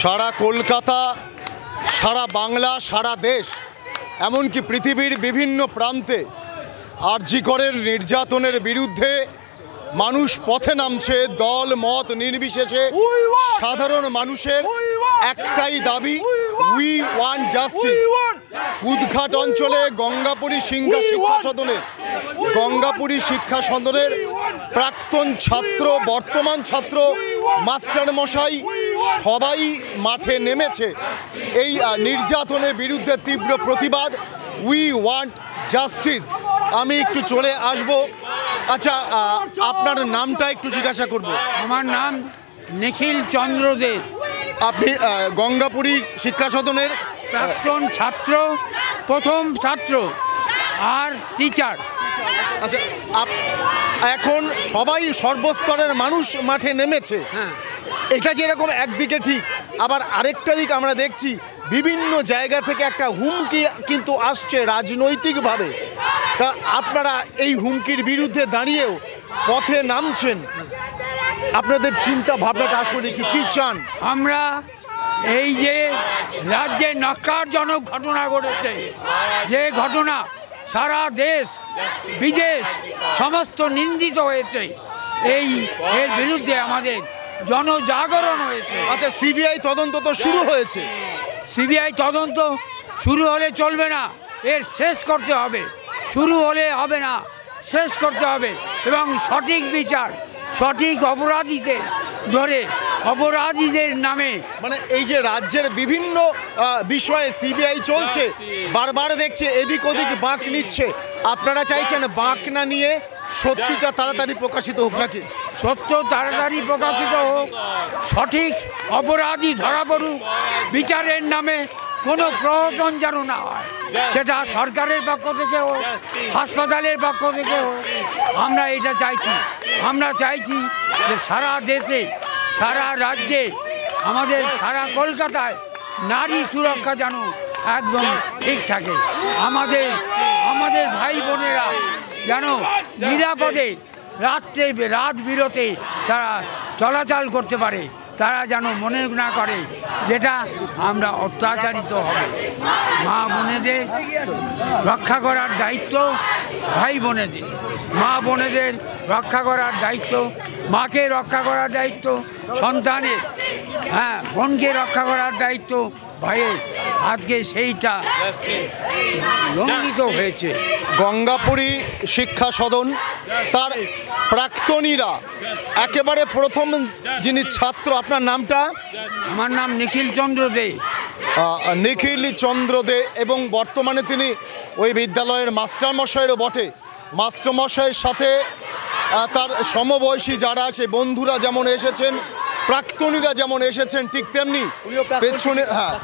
সারা কলকাতা, সারা বাংলা, সারা দেশ, এমনকি পৃথিবীর বিভিন্ন প্রান্তে আরজি করের নির্যাতনের বিরুদ্ধে মানুষ পথে নামছে। দল মত নির্বিশেষে সাধারণ মানুষের একটাই দাবি, উই ওয়ান্ট জাস্টিস। কুদঘাট অঞ্চলে গঙ্গাপুরী শিক্ষা সদনের প্রাক্তন ছাত্র, বর্তমান ছাত্র, মাস্টার মশাই সবাই মাঠে নেমেছে এই নির্যাতনের বিরুদ্ধে। তীব্র প্রতিবাদ, উই ওয়ান্ট জাস্টিস। আমি একটু চলে আসব। আচ্ছা, আপনার নামটা একটু জিজ্ঞাসা করব। আমার নাম নিখিল চন্দ্র দে। আপনি গঙ্গাপুরী শিক্ষা সদনের প্রাক্তন ছাত্র, প্রথম ছাত্র আর টিচার। আচ্ছা, এখন সবাই সর্বস্তরের মানুষ মাঠে নেমেছে। হ্যাঁ, এটা যেরকম একদিকে ঠিক, আবার আরেকটা দিক আমরা দেখছি বিভিন্ন জায়গা থেকে একটা হুমকি কিন্তু আসছে রাজনৈতিকভাবে। তা আপনারা এই হুমকির বিরুদ্ধে দাঁড়িয়েও পথে নামছেন, আপনাদের চিন্তা ভাবনাটা আসলে কি চান? আমরা এই যে রাজ্যে নক্কারজনক ঘটনা ঘটেছে, যে ঘটনা সারা দেশ বিদেশ সমস্ত নিন্দিত হয়েছে, এর বিরুদ্ধে আমাদের জনজাগরণ হয়েছে। আচ্ছা, সিবিআই তদন্ত তো শুরু হয়েছে। সিবিআই তদন্ত শুরু হলে চলবে না, এর শেষ করতে হবে। শুরু হলে হবে না, শেষ করতে হবে এবং সঠিক বিচার, সঠিক অপরাধীদের ধরে অপরাধীদের নামে। মানে এই যে রাজ্যের বিভিন্ন বিষয়ে সিবিআই চলছে, বারবার দেখছে এদিক ওদিক বাঁক নিচ্ছে, আপনারা চাইছেন বাঁক না নিয়ে সত্যিটা তাড়াতাড়ি প্রকাশিত হোক নাকি? সত্য তাড়াতাড়ি প্রকাশিত হোক, সঠিক অপরাধী ধরা পড়ুক, বিচারের নামে কোনো প্রহসন যেন না হয়, সেটা সরকারের পক্ষ থেকে হোক, হাসপাতালের পক্ষ থেকে হোক। আমরা এটা চাইছি। আমরা চাইছি যে সারা দেশে, সারা রাজ্যে, আমাদের সারা কলকাতায় নারী সুরক্ষা যেন একদম ঠিক থাকে। আমাদের ভাই বোনেরা যেন নিরাপদে রাত বিরতে তারা চলাচল করতে পারে, তারা যেন মনে না করে যেটা আমরা অত্যাচারিত হবে। মা বোনেদের রক্ষা করার দায়িত্ব ভাই বোনেদের, মা বোনেদের রক্ষা করার দায়িত্ব, মাকে রক্ষা করার দায়িত্ব সন্তানের, হ্যাঁ, বোনকে রক্ষা করার দায়িত্ব ভাইয়ের। আজকে সেইটা লঙ্ঘিত হয়েছে। গঙ্গাপুরী শিক্ষা সদন, তার প্রাক্তনীরা, একেবারে প্রথম যিনি ছাত্র, আপনার নামটা? আমার নাম নিখিল চন্দ্র দে। নিখিল চন্দ্র দে, এবং বর্তমানে তিনি ওই বিদ্যালয়ের মাস্টারমশাইয়েরও বটে। মাস্টারমশাইয়ের সাথে তার সমবয়সী যারা আছে, বন্ধুরা যেমন এসেছেন, প্রাক্তনীরা যেমন এসেছেন, ঠিক তেমনি পেছনে, হ্যাঁ,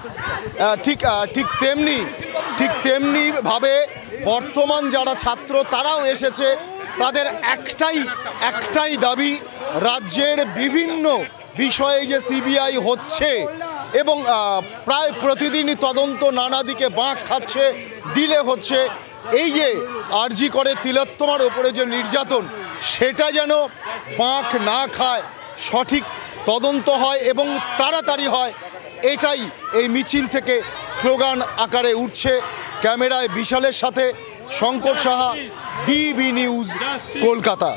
ঠিক তেমনি ভাবে বর্তমান যারা ছাত্র তারাও এসেছে। তাদের একটাই দাবি, রাজ্যের বিভিন্ন বিষয়ে যে সিবিআই হচ্ছে এবং প্রায় প্রতিদিনই তদন্ত নানা দিকে বাঁক খাচ্ছে, ডিলে হচ্ছে, এই যে আরজি করে তিলোত্তমার ওপরে যে নির্যাতন, সেটা যেন বাঁক না খায়, সঠিক তদন্ত হয় এবং তাড়াতাড়ি হয়, এটাই এই মিছিল থেকে স্লোগান আকারে উঠছে। ক্যামেরায় বিশালের সাথে শঙ্কর সাহা, ডিবি নিউজ, কলকাতা।